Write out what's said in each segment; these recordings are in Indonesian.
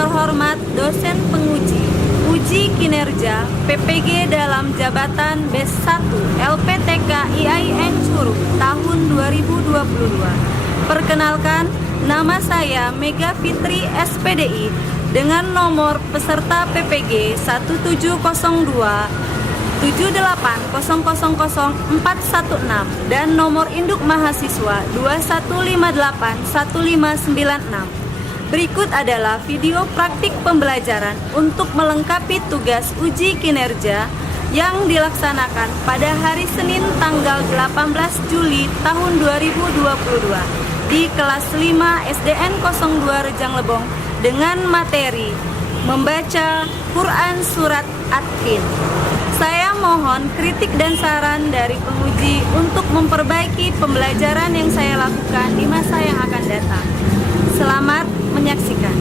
terhormat dosen penguji uji kinerja PPG dalam jabatan B1 LPTK IAIN Curug tahun 2022. Perkenalkan, nama saya Mega Fitri SPDI dengan nomor peserta PPG 1702 780000416 dan nomor induk mahasiswa 21581596. Berikut adalah video praktik pembelajaran untuk melengkapi tugas uji kinerja yang dilaksanakan pada hari Senin tanggal 18 Juli tahun 2022 di kelas 5 SDN 02 Rejang Lebong dengan materi membaca Quran Surat At-Tin. Saya mohon kritik dan saran dari penguji untuk memperbaiki pembelajaran yang saya lakukan di masa yang akan datang. Selamat menyaksikan.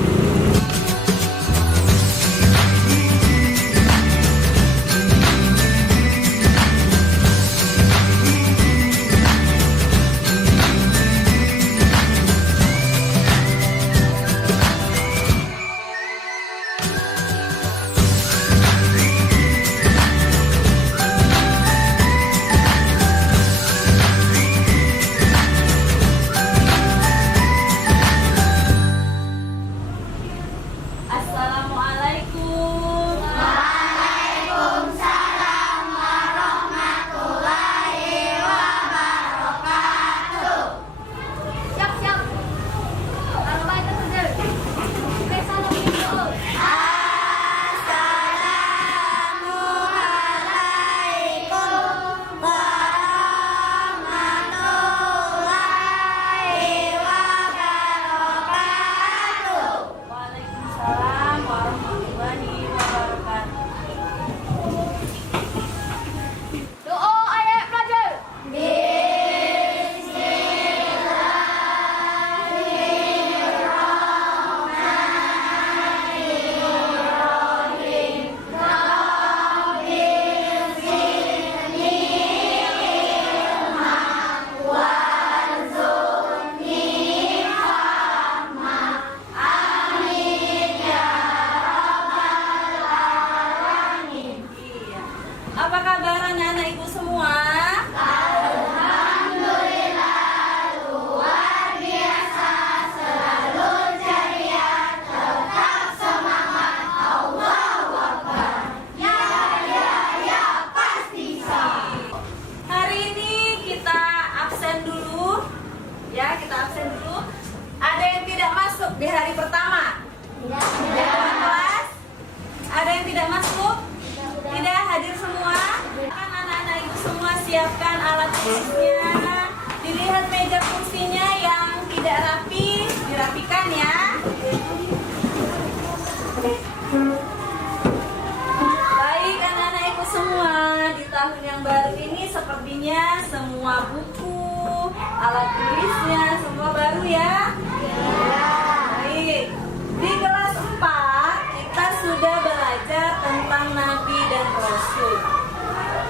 Apa kabar anak-anak ibu semua? Alhamdulillah luar biasa, selalu ceria, tetap semangat. Allahu Akbar. Ya pasti bisa. Hari ini kita absen dulu. Ya, kita absen dulu. Ada yang tidak masuk di hari pertama? Tidak. Kelas? Ada yang tidak masuk? Tidak hadir semua? Kan anak-anak ibu semua siapkan alat tulisnya. Dilihat meja kursinya yang tidak rapi, dirapikan ya. Baik anak-anak ibu semua, di tahun yang baru ini sepertinya semua buku, alat tulisnya semua baru ya. Baik. Di kelas 4 kita sudah belajar tentang Nabi dan Rasul.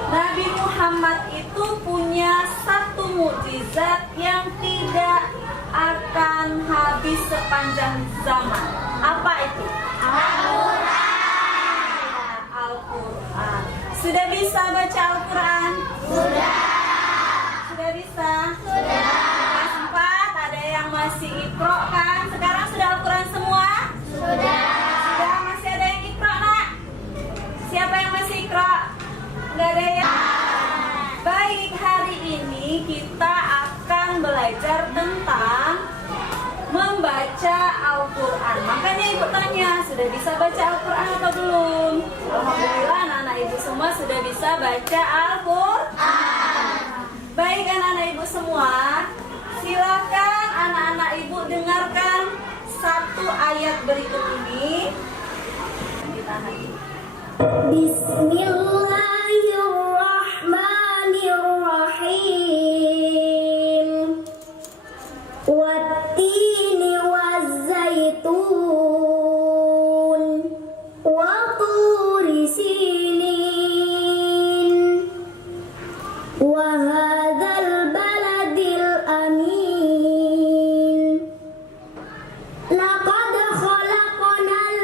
Nabi Muhammad itu punya satu mukjizat yang tidak akan habis sepanjang zaman. Apa itu? Al-Quran. Sudah bisa baca Al-Quran? Sudah bisa? Kelas 4 ada yang masih Iqra kan? Sekarang sudah Al-Quran semua? Sudah, masih ada yang Iqra nak? Siapa yang masih Iqra? Nggak ada ya? Baik, hari ini kita akan belajar tentang membaca Al-Quran. Makanya ibu tanya, sudah bisa baca Al-Quran atau belum? Alhamdulillah anak-anak ibu semua sudah bisa baca Al-Quran. Baik anak-anak ibu semua, silakan anak-anak ibu dengarkan satu ayat berikut ini. Bismillahirrahmanirrahim. Wattini wazzaitun wa turi sinin wa hadzal baladil amin. Laqad khalaqnal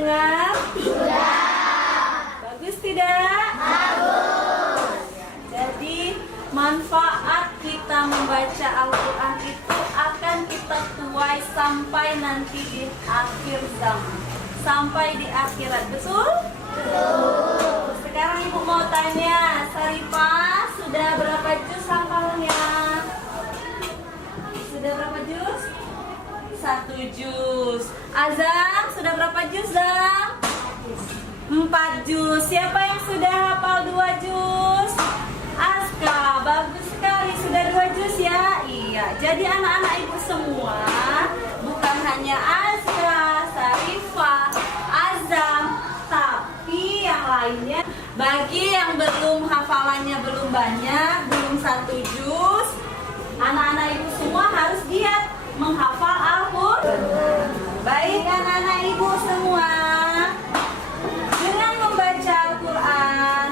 dengar? Bagus tidak? Jadi manfaat kita membaca Al-Quran itu akan kita tuai sampai nanti di akhir zaman, sampai di akhirat. Betul? Sekarang ibu mau tanya, Sarifah sudah berapa juz hafalnya? Sudah berapa juz? 1 juz. Azam sudah berapa juz, Zam? 4 juz. Siapa yang sudah hafal 2 juz? Aska, bagus sekali, sudah 2 juz ya? Iya, jadi anak-anak ibu semua, bukan hanya Aska, Sarifah, Azam, tapi yang lainnya, bagi yang belum hafalannya belum banyak, belum 1 juz, anak-anak ibu semua harus giat menghafal Al-Quran. Baik anak-anak ibu semua, dengan membaca Al-Quran,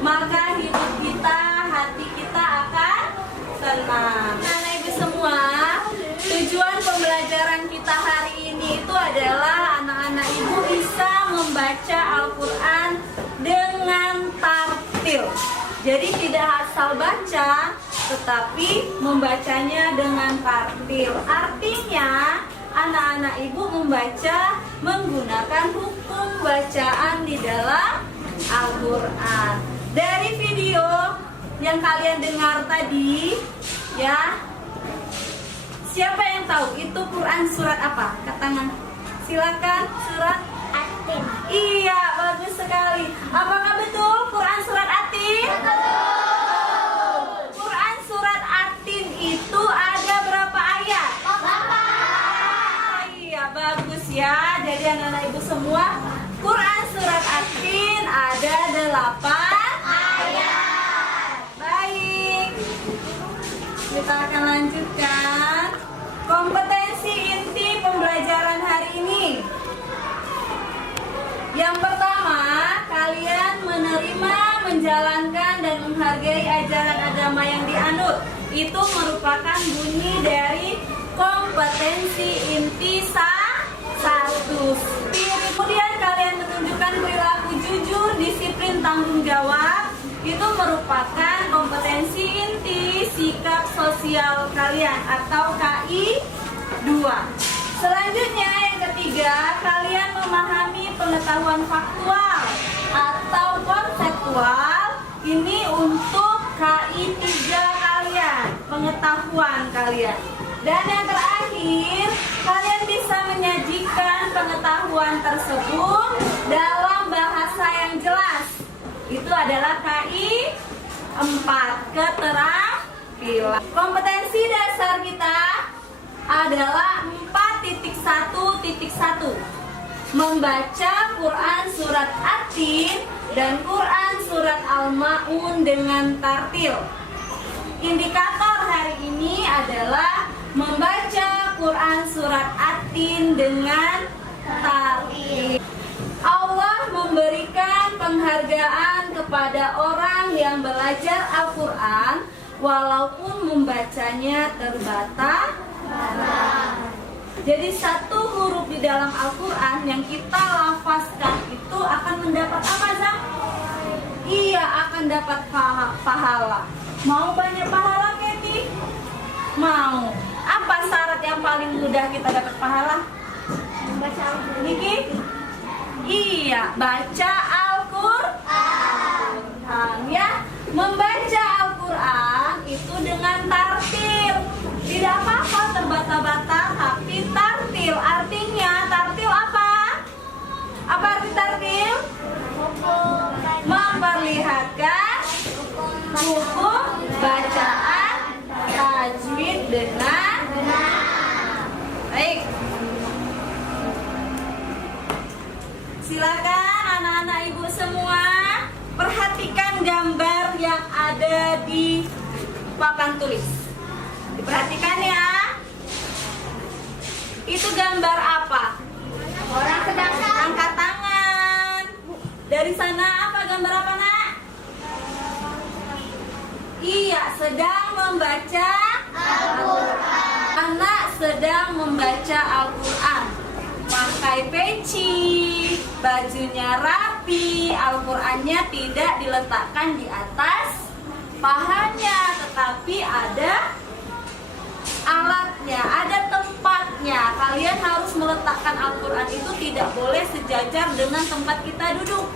maka hidup kita, hati kita akan tenang. Anak ibu semua, tujuan pembelajaran kita hari ini itu adalah anak-anak ibu bisa membaca Al-Quran dengan tartil. Jadi tidak asal baca, tetapi membacanya dengan tartil. Artinya anak-anak ibu membaca menggunakan hukum bacaan di dalam Al-Quran. Dari video yang kalian dengar tadi, ya, siapa yang tahu itu Quran surat apa? Angkat tangan. Silakan, surat Atin. Iya, bagus sekali. Apakah betul Quran surat Atin? Betul. Quran surat Atin itu ada berapa ayat? 8. Iya, bagus ya. Jadi anak-anak ibu semua, Quran surat Atin ada 8 ayat. Baik. Kita akan lanjutkan kompetensi inti pembelajaran hari ini. Yang pertama, kalian menerima, menjalankan, dan menghargai ajaran agama yang dianut. Itu merupakan bunyi dari kompetensi inti 1. Kemudian kalian menunjukkan perilaku jujur, disiplin, tanggung jawab. Itu merupakan kompetensi inti sikap sosial kalian atau KI 2. Selanjutnya yang ketiga, kalian memahami pengetahuan faktual atau konseptual. Ini untuk KI 3 kalian, pengetahuan kalian. Dan yang terakhir, kalian bisa menyajikan pengetahuan tersebut dalam bahasa yang jelas. Itu adalah KI 4, keterampilan. Kompetensi dasar kita adalah 4.1.1, membaca Quran surat Atin dan Quran surat Al-Ma'un dengan tartil. Indikator hari ini adalah membaca Quran surat Atin dengan tartil. Allah memberikan penghargaan kepada orang yang belajar Al-Quran walaupun membacanya terbatas. Jadi satu huruf di dalam Al-Quran yang kita lafazkan itu akan mendapat apa, Zam? Iya, akan dapat pahala. Mau banyak pahala, Keti? Mau. Apa syarat yang paling mudah kita dapat pahala? Baca Al-Quran. Niki? Iya, baca Al-Quran. Ya, membaca Al-Quran itu dengan tartil. Tidak apa-apa terbata-bata, tapi tartil. Artinya, tartil apa? Apa arti tartil? Memperlihatkan hukum bacaan tajwid dengan baik. Silakan anak-anak ibu semua, perhatikan gambar yang ada di papan tulis. Diperhatikan ya. Itu gambar apa? Orang sedang Angkat tangan. Dari sana apa, gambar apa, Nak? Iya, sedang membaca Al-Quran. Anak sedang membaca Al-Quran. Pakai peci. bajunya rapi, Al-Qur'annya tidak diletakkan di atas pahanya, tetapi ada alatnya, ada tempatnya. Kalian harus meletakkan Al-Quran itu tidak boleh sejajar dengan tempat kita duduk,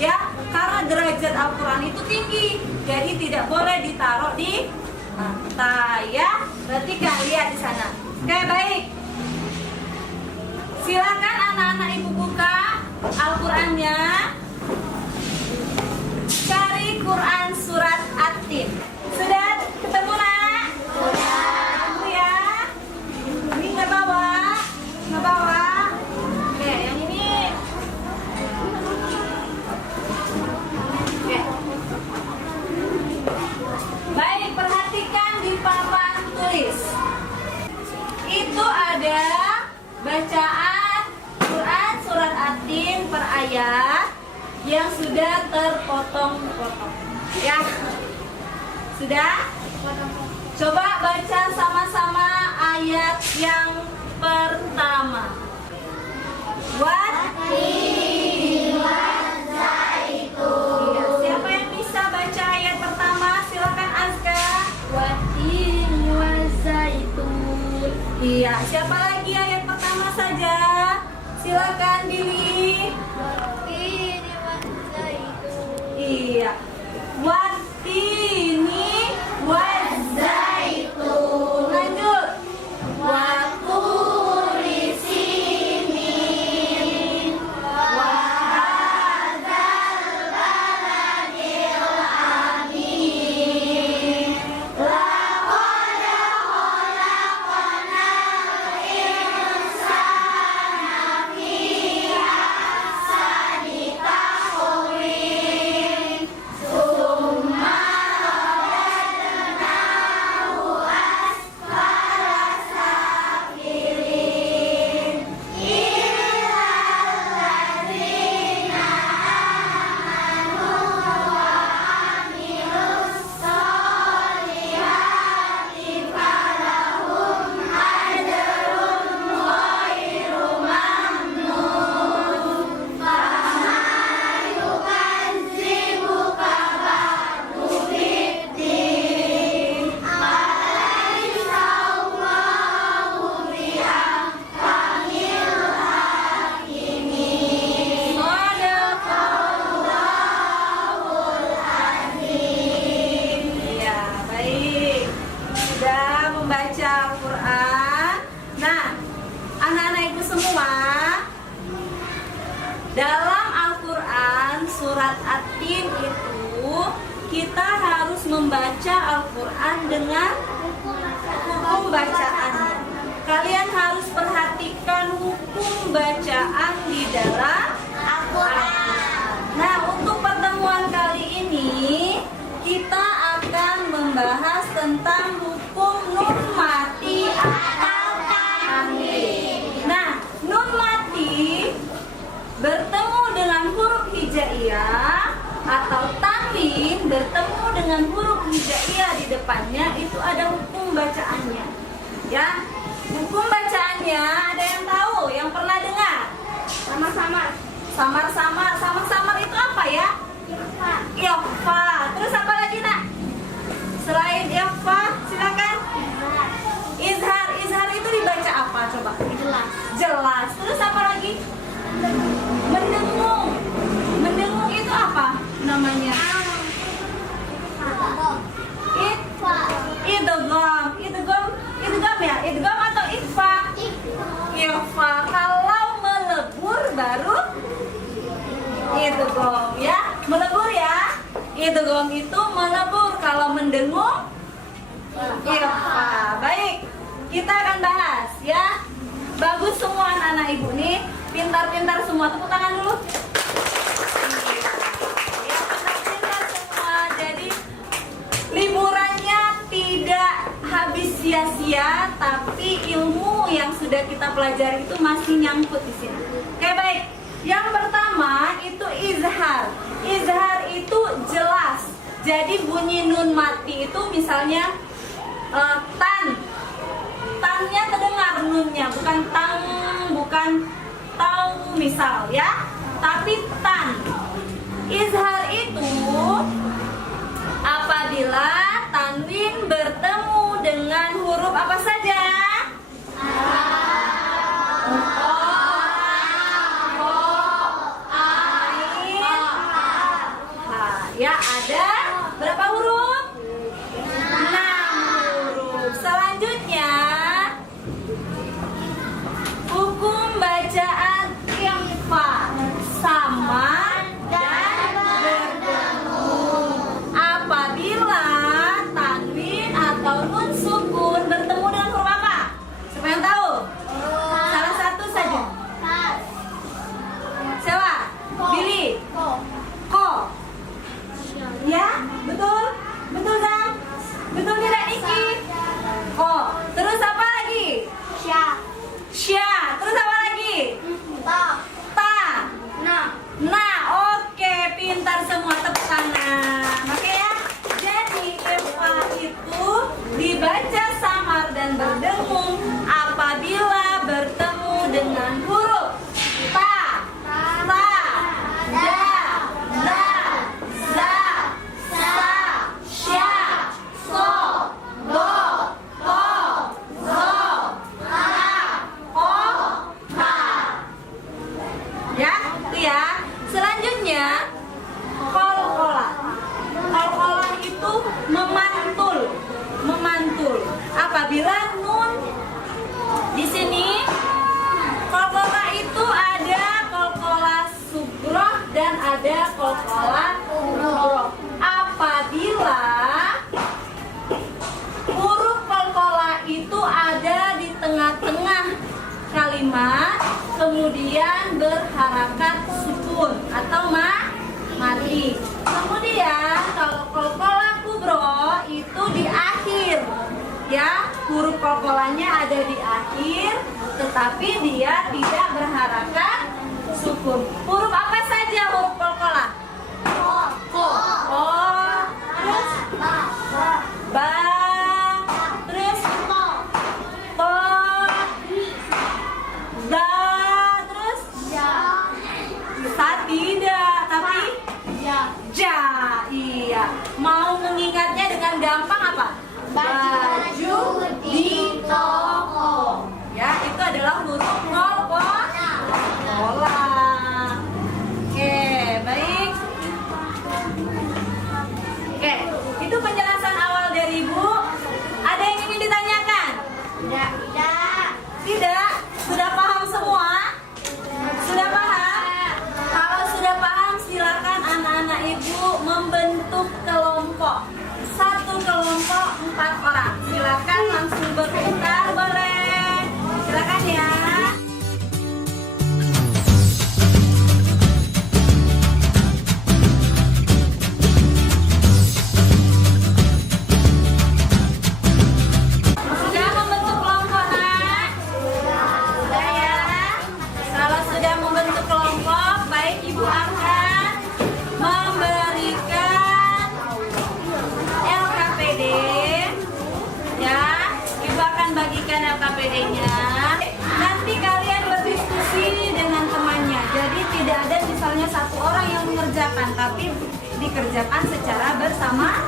ya, karena derajat Al-Quran itu tinggi, jadi tidak boleh ditaruh di lantai, ya. Perhatikan, lihat di sana. Oke, baik. Silakan anak-anak ibu buka Al-Qurannya. Cari Quran surat At-Tin. Sudah ketemu, nak? Sudah. Ketemu ya? Ini nggak bawa? Nggak bawa? Oke, yang ini. Oke. Baik, perhatikan di papan tulis. Itu ada bacaan Quran surat At-Tin per ayat yang sudah terpotong-potong, ya. Sudah? Coba baca sama-sama ayat yang pertama. Iya, siapa yang bisa baca ayat pertama? Silakan Azka. Iya, siapa lagi ayat pertama saja? Silakan Dili. Iya. Watini wazaitun. Lanjut. Waturi sinin. Wahadzal baladil amin. Laqad khalaqnal insana fi ahsani taqwim. Summa radadnahu asfala safilin. Illal ladzina amanu wa amilus solihati falahum ajrun ghairu mamnun. Fama yukadzibuka ba'du biddin. Alaysa Allahu biahkamil hakimin. Shadaqallahul azim. Ya, baik. Sudah membaca Al-Quran. Nah, anak-anak ibu semua, dalam Al-Quran surat At-Tin itu kita harus membaca Al-Quran dengan hukum bacaannya. Kalian harus perhatikan hukum bacaan di dalam Al-Quran. Nah, untuk pertemuan kali ini kita akan membahas tentang hukum nun mati atau tanwin. Nah, nun mati bertemu dengan huruf hijaiyah atau tanwin bertemu dengan huruf hijaiyah di depannya, itu ada hukum bacaannya, ya. Hukum bacaannya ada yang tahu, yang pernah dengar? Samar-samar. Samar-samar. Samar-samar itu apa ya? Ikhfa. Terus apa lagi, nak? Selain ikhfa, silakan. Izhar. Izhar itu dibaca apa coba? Jelas. Jelas. Terus apa lagi? Mendengung. Mendengung itu apa namanya? Idgham ya? Idgham atau ikhfa? Ikhfa. Kalau melebur baru idgham, ya. Melebur ya. Idgham itu melebur. Kalau mendengung ikhfa. Baik. Kita akan bahas, ya. Bagus semua anak-anak ibu nih. Pintar-pintar semua. Tepuk tangan dulu. Ya, pintar-pintar semua. Jadi liburannya tidak habis sia-sia, tapi ilmu yang sudah kita pelajari itu masih nyangkut di sini. Oke, baik. Yang pertama itu izhar. Izhar itu jelas. Jadi bunyi nun mati itu misalnya tan. Tannya terdengar nunnya, bukan tang, bukan tau misal, ya. Tapi apa saja? Ya, ada berapa huruf? 6 huruf. Selanjutnya, hukum bacaan ikhfa sama dan berdengung. Apabila tanwin atau nun sukun bertemu dengan huruf apa? Siapa yang tahu? Salah satu saja. Siapa? Billy. Ko. Ya, betul? Betul, Zam? Betul tidak, Niki? Ko. Terus apa lagi? Sya. Terus apa lagi? Ta. Nah, oke, pintar semua, tepuk tangan. Oke ya. Jadi ikhfa itu dibaca samar dan berdengung apabila bertemu dengan huruf ta, da, za, sa, sya, so, do, ko, zo, ta, o, ka. Ya, itu ya. Selanjutnya, qalqalah. Qalqalah itu memantul. Apabila nun di sini, qalqalah itu ada qalqalah sughroh dan ada qalqalah kubroh. Apabila huruf qalqalah itu ada di tengah-tengah kalimat, kemudian berharakat sukun atau mati. Kemudian kalau qalqalah kubroh itu di akhir. Ya, huruf qalqalahnya ada di akhir, tetapi dia tidak berharakat sukun. Huruf apa saja huruf qalqalah? Ko. Oh, terus ba, terus to, da, terus sa tidak, tapi ja. Iya. Mau mengingatnya dengan gampang apa? Baju di toko. Ya, itu adalah huruf qalqalah. Oke, baik. Oke, itu penjelasan awal dari Ibu. Ada yang ingin ditanyakan? Tidak? Sudah paham semua? Sudah paham? Kalau sudah paham, silakan anak-anak Ibu membentuk kelompok. Satu kelompok 4 orang. Silakan langsung berputar, boleh? Silakan ya. Sudah membentuk kelompok, nak? Sudah ya. Kalau sudah membentuk kelompok, baik Ibu akan memberikan LKPD. Ya, Ibu akan bagikan LKPD-nya. Nanti kalian berdiskusi dengan temannya. Jadi tidak ada misalnya satu orang yang mengerjakan, tapi dikerjakan secara bersama.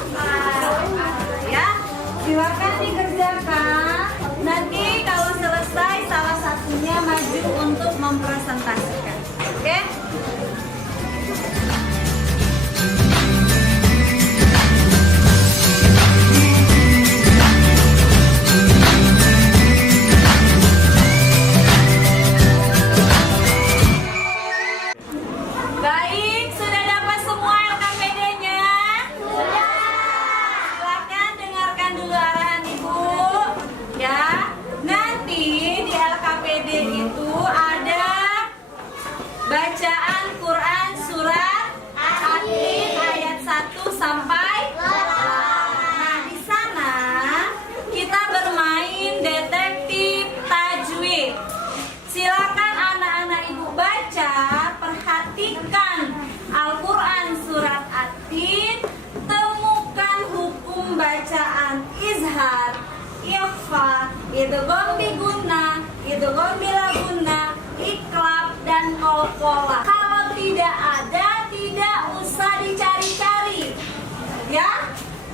Ya, silakan dikerjakan. Nanti kalau selesai salah satunya maju untuk mempresentasikan. Oke? Baik, sudah dapat semua LKPD-nya? Sudah. Silakan dengarkan dulu arahan Ibu. Ya, nanti di LKPD itu ada bacaan Quran surat At-Tin ayat 1 sampai 8. Nah, di sana kita bermain detektif tajwid. Silakan anak-anak Ibu baca, perhatikan Al-Quran surat At-Tin, temukan hukum bacaan izhar, ikhfa, idgham bi gunnah, idgham bila gunnah, iklab dan qalqalah. Kalau tidak ada, tidak usah dicari-cari. Ya.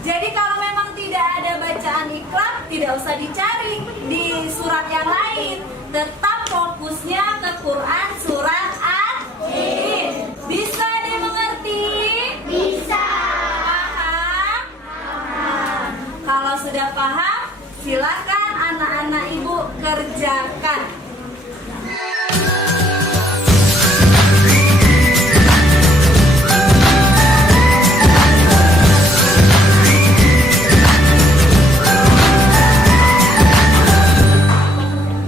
Jadi kalau memang tidak ada bacaan iklab, tidak usah dicari di surat yang lain. Tetap fokusnya ke Quran surat At-Tin. Bisa dimengerti? Bisa. Paham? Kalau sudah paham, silakan anak-anak ibu kerjakan.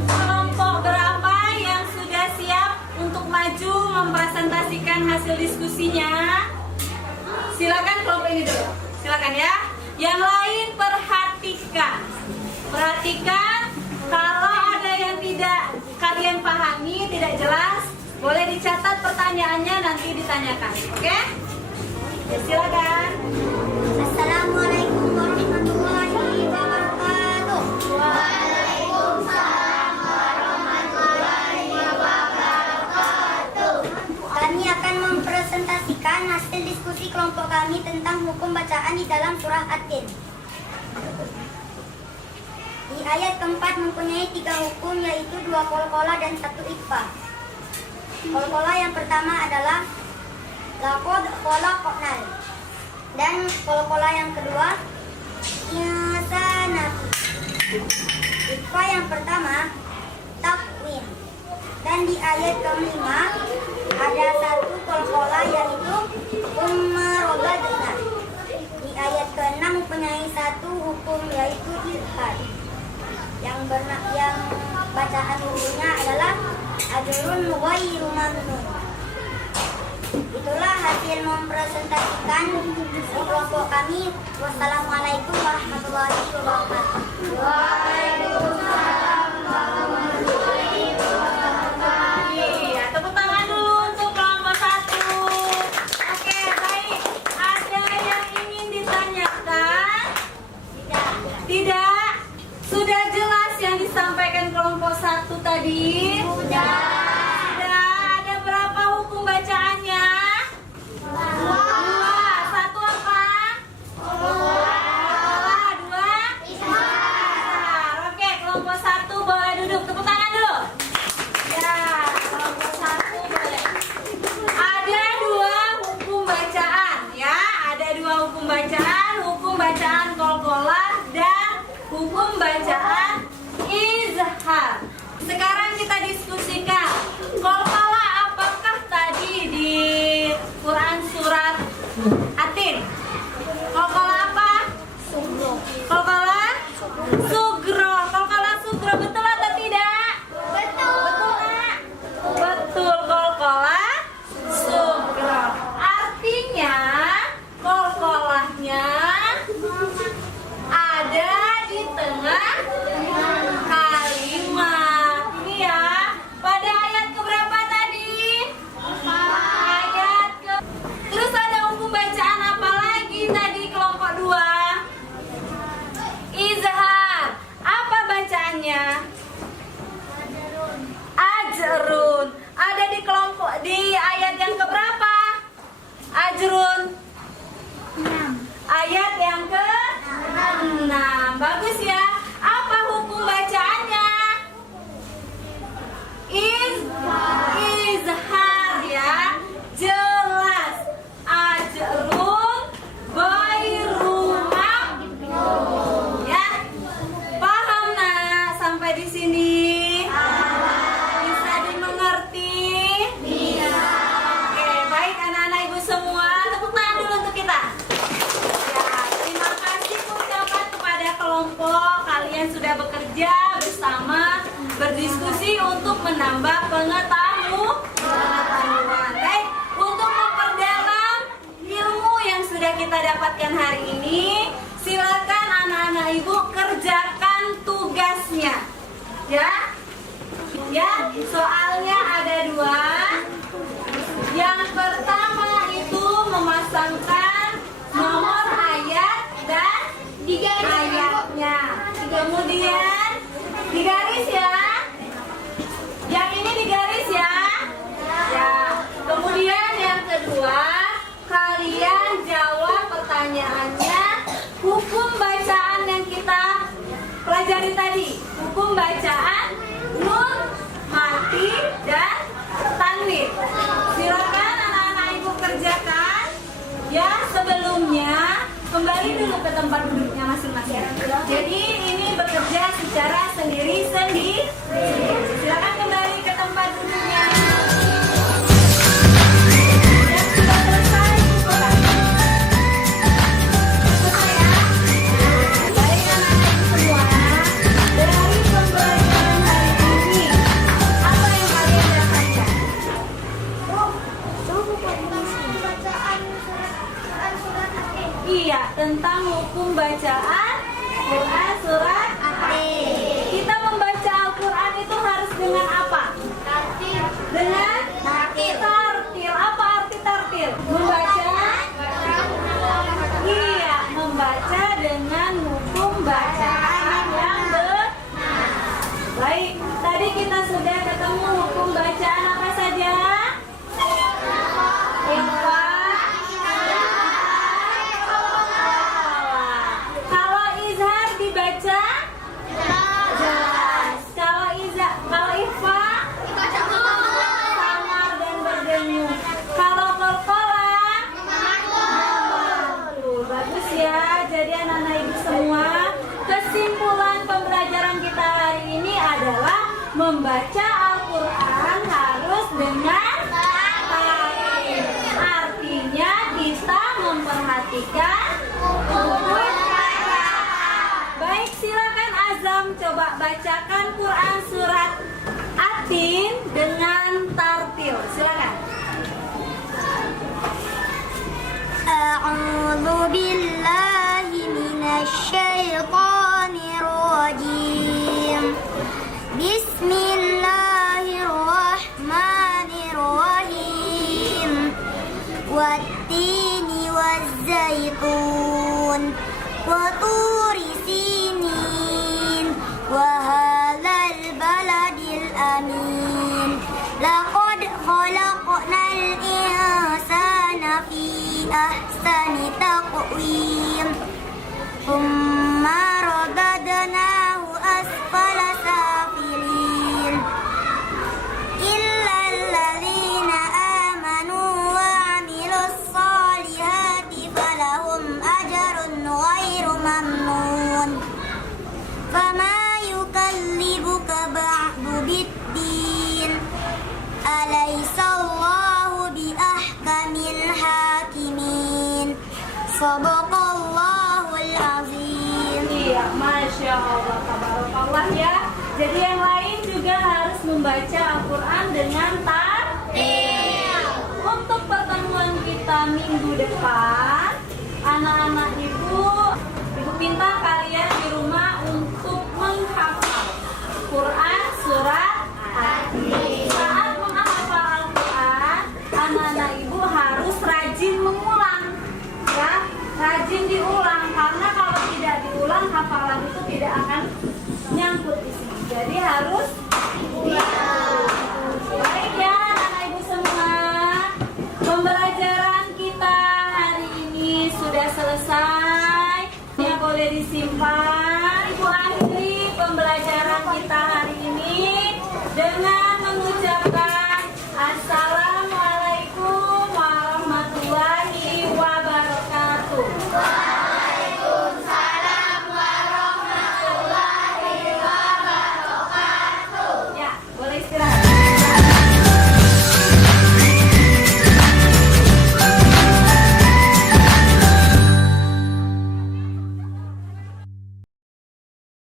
Kelompok berapa yang sudah siap untuk maju mempresentasikan hasil diskusinya? Silakan kelompok ini dulu. Silakan ya. Yang lain perhatikan. Perhatikan kalau ada yang tidak kalian pahami, tidak jelas, boleh dicatat pertanyaannya nanti ditanyakan. Oke? Ya, silakan. Assalamualaikum warahmatullahi wabarakatuh. Waalaikumsalam warahmatullahi wabarakatuh. Kami akan mempresentasikan hasil diskusi kelompok kami tentang hukum bacaan di dalam surah At-Tin. Di ayat keempat mempunyai 3 hukum, yaitu 2 qalqalah dan 1 ikhfa. Qalqalah yang pertama adalah laqad khalaqnal, dan qalqalah yang kedua insana. Ikhfa yang pertama takwin. Dan di ayat kelima ada 1 qalqalah, yaitu ummarodadna. Di ayat ke-6 mempunyai 1 hukum, yaitu ilhad. Yang bacaan dulunya adalah ajrun ghairu mamnun. Itulah hasil mempresentasikan kelompok kami. Wassalamualaikum warahmatullahi wabarakatuh. Waalaikumsalam warahmatullahi wabarakatuh. Iya, tepuk tangan dulu untuk kelompok 1. Oke, baik. Ada yang ingin ditanyakan? Tidak. Sudah jelas yang disampaikan kelompok 1 tadi? Sudah. Ada berapa hukum bacaannya? 2. 1 apa? Qalqalah. 2 izhar. Oke, kelompok 1 boleh duduk. Tepuk tangan dulu. Ya, kelompok 1 boleh. Ada 2 hukum bacaan ya. Ada 2 hukum bacaan qalqalah dan hukum bacaan izhar. Sekarang kita diskusikan qalqalah apakah tadi di Quran surat At-Tin? Qalqalah apa? Sugro. Qalqalah sugro. Qalqalah sugro betul atau tidak? Betul. Betul nggak? Betul, qalqalah sugro. Artinya qalqalahnya ada di tengah kalimat. Ini ya. Pada ayat keberapa tadi? Ayat ke. Terus ada hukum bacaan apa lagi tadi kelompok 2? Izhar. Apa bacaannya? Ajrun. Ada di kelompok di ayat yang keberapa? Ajrun. 6. Ayat yang ke-6. Bagus ya. Apa hukum bacaannya? Izhar ya. Jelas. Ajrun ghairu mamnun. Ya. Paham nak sampai di sini? Bisa dimengerti? Bisa. Oke, baik anak-anak ibu semua. Tepuk tangan dulu untuk kita. Ya, terima kasih ucapan kepada kelompok. Kalian sudah bekerja bersama, berdiskusi untuk menambah pengetahuan. Baik, untuk memperdalam ilmu yang sudah kita dapatkan hari ini, silakan anak-anak ibu kerjakan tugasnya. Ya, soalnya ada 2. Yang pertama itu memasangkan nomor ayat dan ayatnya. Kemudian digaris ya. Yang ini digaris ya. Ya. Kemudian yang kedua, kalian jawab pertanyaannya. Hukum bacaan yang kita Ya, sebelumnya kembali dulu ke tempat duduknya masing-masing. Jadi ini bekerja secara sendiri-sendiri. Silakan kembali ke tempat duduknya. Yang sudah selesai bukukan. Baik anak-anak semua, dari pembelajaran hari ini, apa yang kalian dapatkan? Iya, tentang hukum bacaan Quran surat Kita membaca Al-Quran itu harus dengan apa? Dengan tartil. Apa arti tartil? Membaca? Iya, membaca dengan hukum bacaan yang benar. Baik, tadi kita sudah ketemu hukum bacaan apa saja? Iqra. Kalau izhar dibaca jelas. Kalau ikhfa samar dan berdenyut. Kalau qalqalah tuh, bagus ya. Jadi anak-anak ibu semua, kesimpulan pembelajaran kita hari ini adalah membaca Al-Quran harus dengan tartil. Artinya kita memperhatikan hukum bacaan. Baik, silakan Azam coba bacakan Quran surat Atin dengan tartil. Silakan. A'udzu billahi minasyaitonir rajim. Bismillahirrahmanirrahim. Wattini wazzaitun wa turi sinin wa hadzal baladil amin. Laqad khalaqnal insana fi ahsani taqwim. Thumma radadnahu asfala safilin. Illa alladhina amanu wa 'amilus solihati falahum ajrun ghairu mamnun. Fama yukallibuka ba'du bid-din. Alaysa Allahu bi ahkamil hakimin. Shadaqallahul azim. Iya, Masya Allah, tabarakallah ya. Jadi yang lain juga harus membaca Al-Quran dengan tartil. Untuk pertemuan kita minggu depan, anak-anak ibu minta kalian di rumah untuk menghafal Quran surat Atin. Saat menghafal Al-Quran, anak-anak ibu harus rajin mengulang, ya, rajin diulang, karena kalau tidak diulang hafalan itu tidak akan nyangkut di sini. Jadi harus diulang. Baik ya anak ibu semua, pembelajaran kita hari ini sudah selesai. Ya, boleh disimpan.